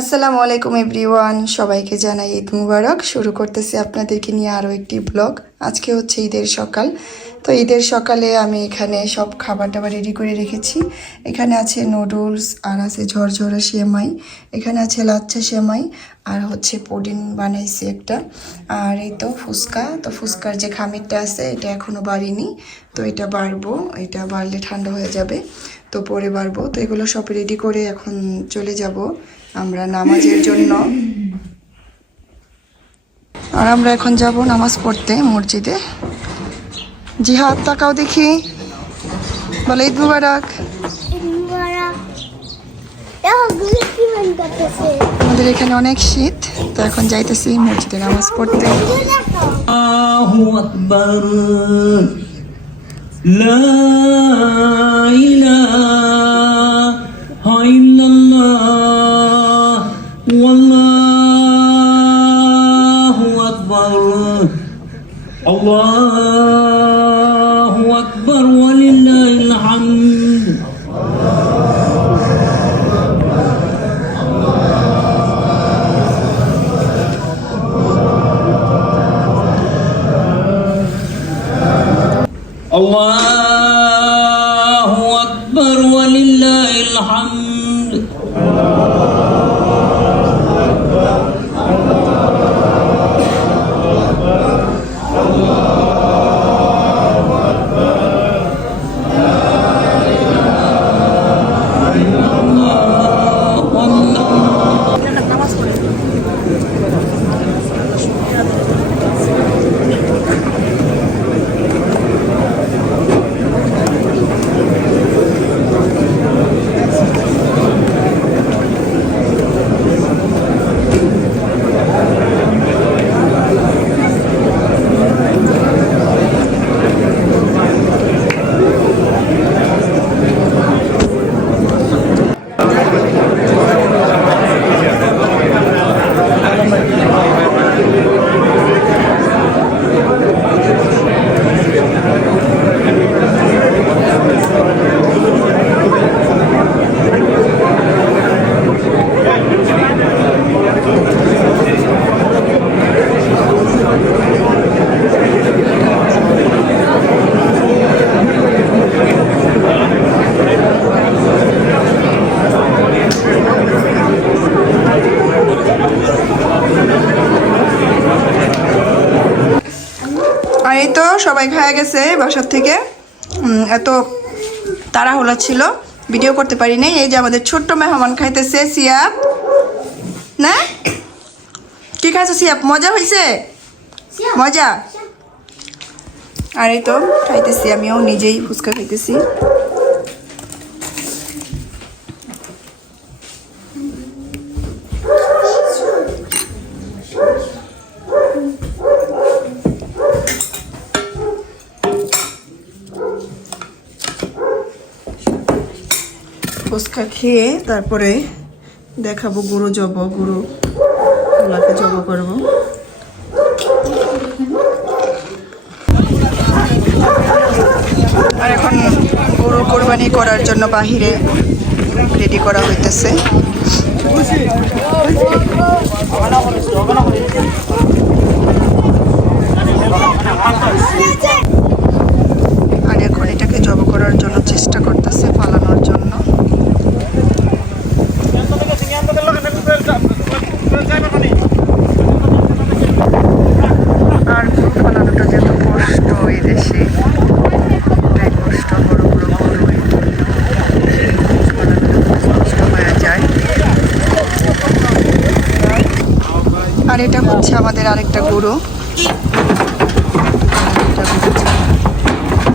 আসসালামু আলাইকুম এভরিওয়ান, সবাইকে জানাই ঈদ মুবারক। শুরু করতেছি আপনাদেরকে নিয়ে আরও একটি ব্লগ। আজকে হচ্ছে ঈদের সকাল। তো ঈদের সকালে আমি এখানে সব খাবার দাবার রেডি করে রেখেছি। এখানে আছে নুডলস, আর আছে ঝরঝরা সেমাই, এখানে আছে লাচ্ছা সেমাই, আর হচ্ছে পুডিং বানাইছি একটা, আর এই তো ফুচকা। তো ফুচকার যে খামিরটা আছে এটা এখনও বাড়িনি, তো এটা বাড়বো, এটা বাড়লে ঠান্ডা হয়ে যাবে, তো পরে বাড়বো। তো এগুলো সব রেডি করে এখন চলে যাব আমরা নামাজের জন্য। আর আমরা এখন যাব নামাজ পড়তে মসজিদে। জিহাদ তাকাও দেখি, বলে ঈদ মুবারক। আমাদের এখানে অনেক শীত, তো এখন যাইতেছি মসজিদে নামাজ পড়তে। আল্লাহু আকবার, লা ইলাহা ইল্লাল্লাহ, ওয়াল্লাহু আকবার, আল্লাহু আকবার, ওয়ালিল্লাহিল হামদ। আল্লাহু আকবার, ওয়ালিল্লাহিল হামদ। আর এই তো সবাই খাওয়া গেছে বাসার থেকে। এত তাড়াহুড়া ছিল, ভিডিও করতে পারি নাই। এই যে আমাদের ছোট্ট মেহমান খাইতেছে, সিয়াব না? কি খাইছো সিয়াব? মজা হয়েছে? মজা। আর এই তো খাইতেছি, আমিও নিজেই ফুচকা খাইতেছি। ফুচকা খেয়ে তারপরে দেখাবো গুঁড়ো জব, গুঁড়ো ওগুলাকে জব করবো। আর এখন গরু কোরবানি করার জন্য বাহিরে রেডি করা হইতেছে। আর এখন এটাকে জব করার জন্য চেষ্টা করতেছে, পালানোর জন্য। আর গরু পালানোটা যত কষ্ট এই দেশে, এটাই কষ্ট। বড় বড় গরু কষ্ট হয়ে যায়। আর এটা হচ্ছে আমাদের আরেকটা গরু।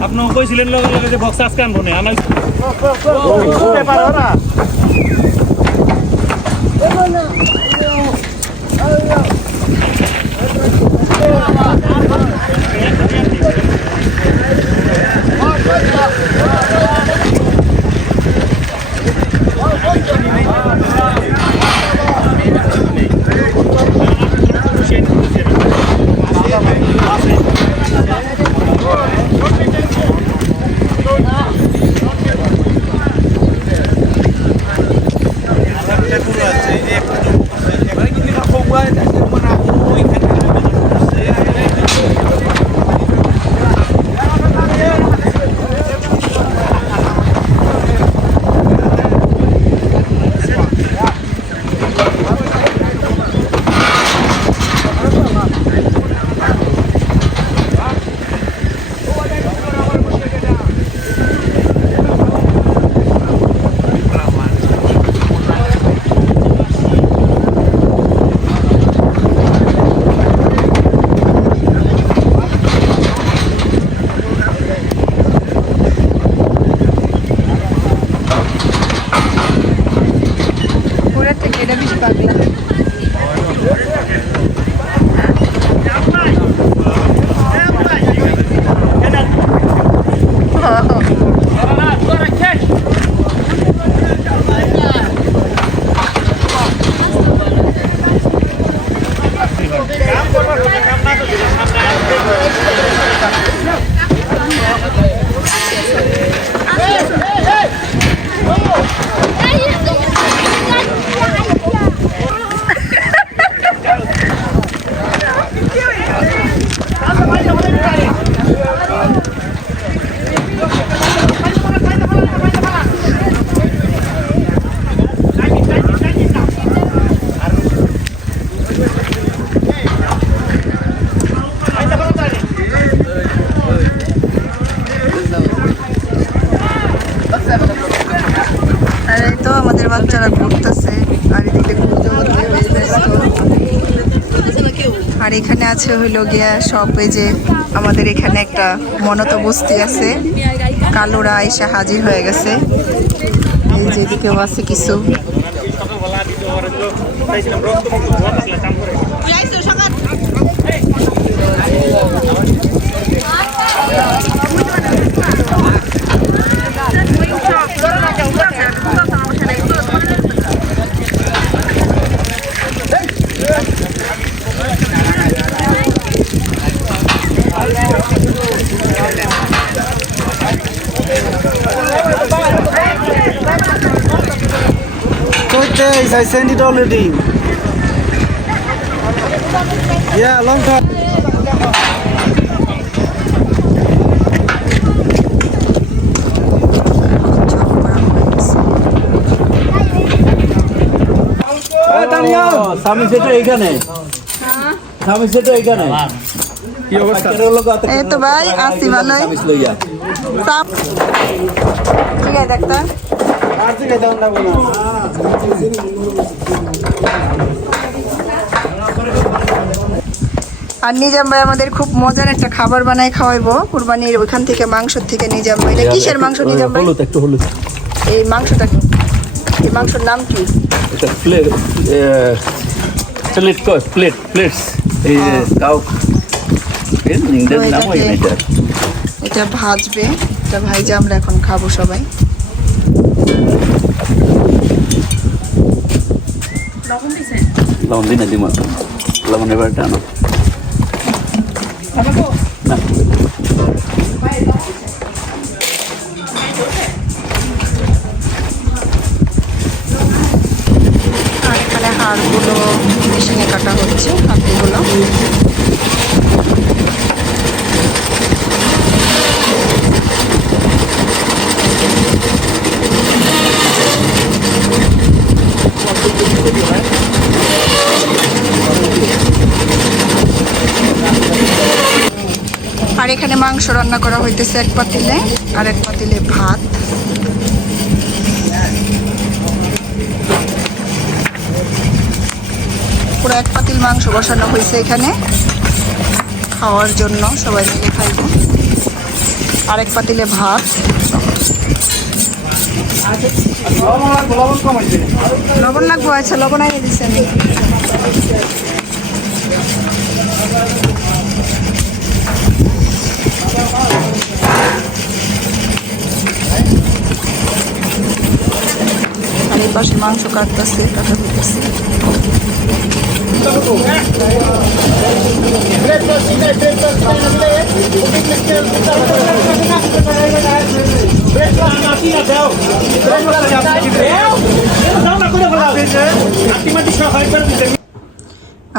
আপনার কইছিলেন লগে লগে যে বক্স আজকে আনবো না আমার আছে আছে হইলো গিয়া সব, এই যে আমাদের এখানে একটা মনত বস্তি আছে, কালোরা এসে হাজির হয়ে গেছে। এই যে এদিকেও আছে কিছু। Days, I sent it already. Yeah, long time. স্বামী সেটা এইখানে, স্বামী সেটা এইখানে। কি অবস্থা? এই তো ভাই আসি ভালোই। সাপ ঠিক আছে ডাক্তার। আর নিজাম ভাই আমাদের খুব মজার একটা খাবার বানায় খাওয়াইবো কুরবানির ওইখান থেকে, মাংস থেকে। নিজাম ভাই, এটা কিসের মাংস নিজাম ভাই? হলুদ, একটু হলুদ। এই মাংসটা, এই মাংসের নাম কি? এটা প্লেট, প্লেট কর, প্লেটস। এই কাউ এর ইংরেজি নাম হয় এটা। এটা ভাজবে, এটা ভাইজা আমরা এখন খাবো সবাই। লবণ দিন না দিমা, লবণ এবার টানো না। আর এখানে হাড়গুলো মেশিনে কাটা হচ্ছে, হাড়গুলো। আর এখানে মাংস রান্না করা হইতেছে এক পাতিলে, আর এক পাতিলে ভাত। পুরো এক পাতিল মাংস বসানো হয়েছে এখানে খাওয়ার জন্য, সবাই মিলে খাইব। আর এক পাতিলে ভাত। লবণ লাগবো? আচ্ছা, লবণ আনিয়ে দিচ্ছি আমি। আর এই পাশে মাংস কাটা হইতেছে।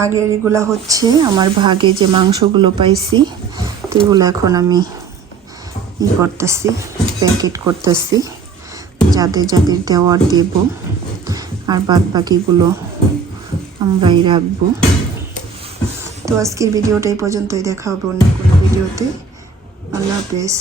আগের এগুলা হচ্ছে আমার ভাগে যে মাংসগুলো পাইছি, তো এগুলো এখন আমি করতেছি, প্যাকেট করতেছি, যাদের যাদের দেওয়ার দেব। আর বাদ বাকিগুলো আমরাই রাখবো। তো আজকের ভিডিওটা এই পর্যন্তই, দেখা হবে অন্য কোনো ভিডিওতে। আল্লাহ হাফেজ।